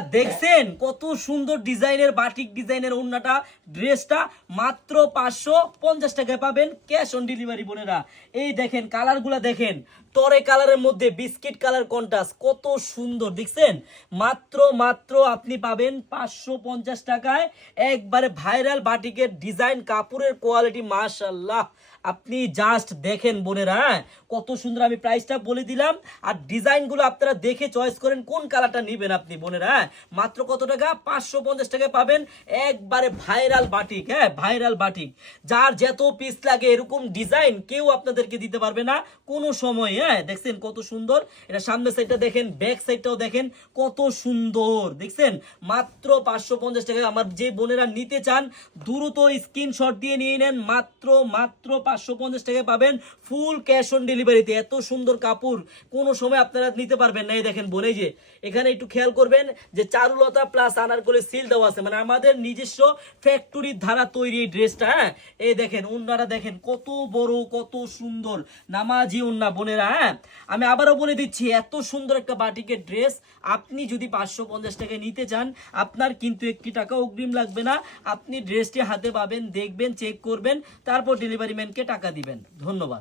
দেখছেন কত সুন্দর ডিজাইনের বাটিক ডিজাইনের ওড়নাটা ড্রেসটা মাত্র 550 টাকায় পাবেন ক্যাশ অন ডেলিভারি বোনেরা। এই দেখেন কালারগুলো দেখেন, তরে কালারের মধ্যে বিস্কিট কালার কন্ট্রাস্ট কত সুন্দর দেখছেন। মাত্র মাত্র আপনি পাবেন 550 টাকায় একবারে ভাইরাল বাটিকের ডিজাইন, কাপড়ের কোয়ালিটি মাশাআল্লাহ। আপনি জাস্ট দেখেন বোনেরা, কত সুন্দর। আমি প্রাইসটা বলে দিলাম, আর ডিজাইনগুলো আপনারা দেখে চয়েস করেন কোন কালারটা নেবেন আপনি বোনেরা। মাত্র কত টাকা? 550 টাকায় পাবেন একবারে ভাইরাল বাটিক। হ্যাঁ, ভাইরাল বাটিক, যার যত পিস লাগে এরকম ডিজাইন কেউ আপনাদেরকে দিতে পারবে না কোনো সময়। হ্যাঁ, দেখছেন কত সুন্দর। এটা সামনের সাইডটা দেখেন, ব্যাক সাইডটাও দেখেন কত সুন্দর দেখছেন। মাত্র 550 টাকায়। আমার যে বোনেরা নিতে চান দ্রুত স্ক্রিনশট দিয়ে নিয়ে নেন। মাত্র মাত্র 550 টাকায় পাবেন ফুল ক্যাশ অন ডেলিভারিতে। এত সুন্দর কাপড় কোনো সময় আপনারা নিতে পারবেন না। এই দেখেন বোন, এই যে এখানে একটু খেয়াল করবেন যে চারুলতা প্লাস আনারকলি সিল দেওয়া আছে, মানে আমাদের নিজস্ব ফ্যাক্টরির ধারা তৈরি এই ড্রেসটা। হ্যাঁ, এই দেখেন ওন্নাটা দেখেন কত বড় কত সুন্দর নামাজি ওন্না বোনেরা। হ্যাঁ, আমি আবারও বলে দিচ্ছি, এত সুন্দর একটা বাটিকের ড্রেস আপনি যদি 550 টাকায় নিতে চান আপনার কিন্তু 1 টাকা অগ্রিম লাগবে না। আপনি ড্রেসটি হাতে পাবেন, দেখবেন, চেক করবেন, তারপর ডেলিভারি ম্যানকে টাকা দিবেন। ধন্যবাদ।